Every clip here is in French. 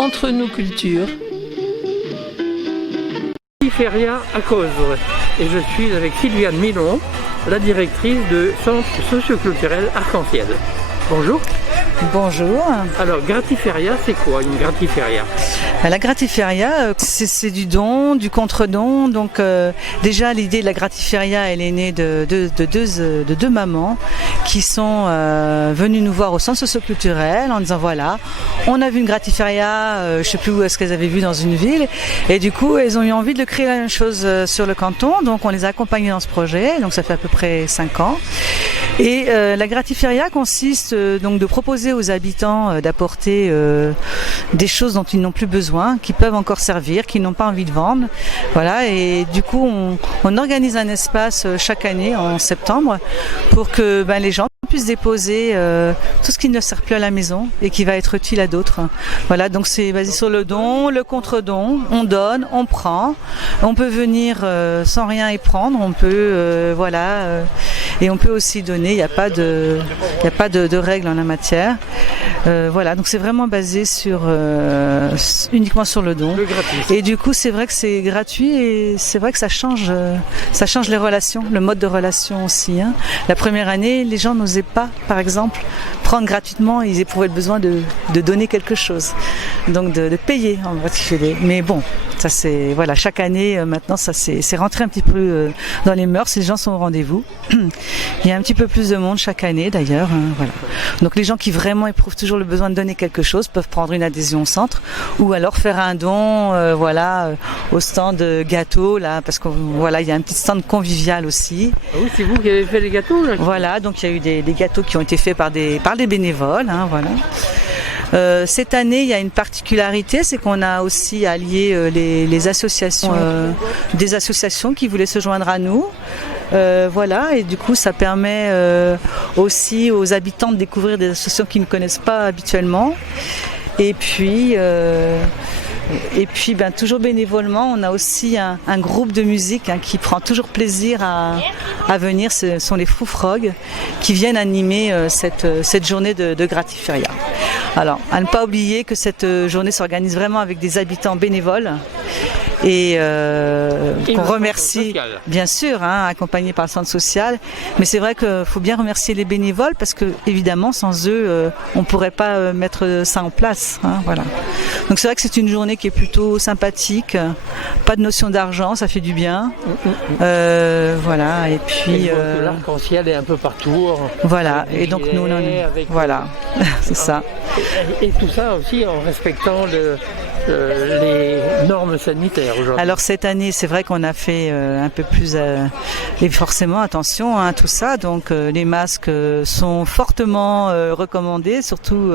Entre nous cultures. Feria à Causes et je suis avec Sylviane Milon, la directrice de Centre socioculturel Arc-en-Ciel. Bonjour. Bonjour. Alors, Gratiferia, c'est quoi une Gratiferia? La Gratiferia, c'est du don, du contre-don. Donc déjà l'idée de la Gratiferia, elle est née de deux mamans qui sont venues nous voir au centre socioculturel en disant voilà, on a vu une Gratiferia, je ne sais plus où est-ce qu'elles avaient vu dans une ville, et du coup elles ont eu envie de créer la même chose sur le canton. Donc on les a accompagnées dans ce projet, donc ça fait à peu près 5 ans. Et la Gratiferia consiste donc de proposer aux habitants d'apporter des choses dont ils n'ont plus besoin, qui peuvent encore servir, qui n'ont pas envie de vendre. Voilà, et du coup on organise un espace chaque année en septembre pour que les gens puissent déposer tout ce qui ne sert plus à la maison et qui va être utile à d'autres. Voilà, donc c'est basé sur le don, le contre-don. On donne, on prend, on peut venir sans rien y prendre, on peut et on peut aussi donner. Il n'y a pas de règles en la matière. Voilà, donc c'est vraiment basé sur uniquement sur le don. Et du coup, c'est vrai que c'est gratuit et c'est vrai que ça change les relations, le mode de relation aussi. Hein. La première année, les gens n'osaient pas, par exemple, prendre gratuitement. Ils éprouvaient le besoin de donner quelque chose, donc de payer en particulier. Mais bon, ça c'est voilà. Chaque année, maintenant, ça c'est rentré un petit peu dans les mœurs. Les gens sont au rendez-vous. Il y a un petit peu plus de monde chaque année d'ailleurs. Hein, voilà. Donc les gens qui vraiment éprouvent toujours le besoin de donner quelque chose peuvent prendre une adhésion au centre ou alors faire un don au stand gâteau là, parce que voilà, il y a un petit stand convivial aussi. Ah oui, c'est vous qui avez fait les gâteaux là? Voilà, donc il y a eu des gâteaux qui ont été faits par des bénévoles. Hein, voilà. Cette année, il y a une particularité, c'est qu'on a aussi allié les associations, des associations qui voulaient se joindre à nous. Voilà, et du coup ça permet aussi aux habitants de découvrir des associations qu'ils ne connaissent pas habituellement. Et puis toujours bénévolement, on a aussi un groupe de musique qui prend toujours plaisir à venir. Ce sont les Froufrogs qui viennent animer cette journée de Gratiferia. Alors, à ne pas oublier que cette journée s'organise vraiment avec des habitants bénévoles et qu'on remercie, bien sûr, accompagnés par le centre social. Mais c'est vrai qu'il faut bien remercier les bénévoles parce que, évidemment, sans eux, on ne pourrait pas mettre ça en place. Voilà. Donc c'est vrai que c'est une journée qui est plutôt sympathique, pas de notion d'argent, ça fait du bien. Voilà, et puis l'arc-en-ciel est un peu partout. Voilà, et donc nous on en est. Voilà, c'est ça. Et tout ça aussi en respectant les normes sanitaires aujourd'hui. Alors cette année, c'est vrai qu'on a fait un peu plus et forcément attention à tout ça. Donc les masques sont fortement recommandés, surtout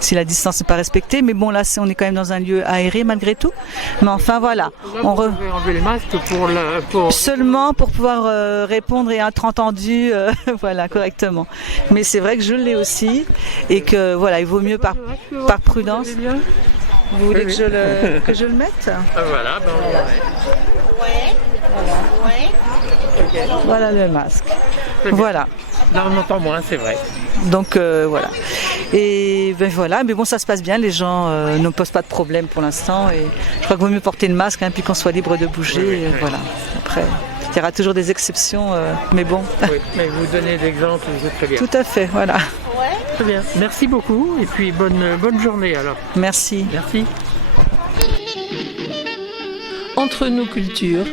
si la distance n'est pas respectée. Mais bon, là, on est quand même dans un lieu aéré malgré tout. Mais enfin voilà, on va enlever les masques seulement pour pouvoir répondre et être entendu, voilà, correctement. Mais c'est vrai que je l'ai aussi et que voilà, il vaut mieux par prudence. Vous voulez que je le mette? Voilà, voilà. Voilà le masque. Voilà. Là on entend moins, c'est vrai. Donc voilà. Et voilà, mais bon, ça se passe bien, les gens ne posent pas de problème pour l'instant et je crois qu'il vaut mieux porter le masque puis qu'on soit libre de bouger. Voilà. Après, il y aura toujours des exceptions, mais bon. Oui, mais vous donnez l'exemple, c'est très bien. Tout à fait, voilà. Très bien. Merci beaucoup et puis bonne journée alors. Merci. Merci. Entre nous cultures.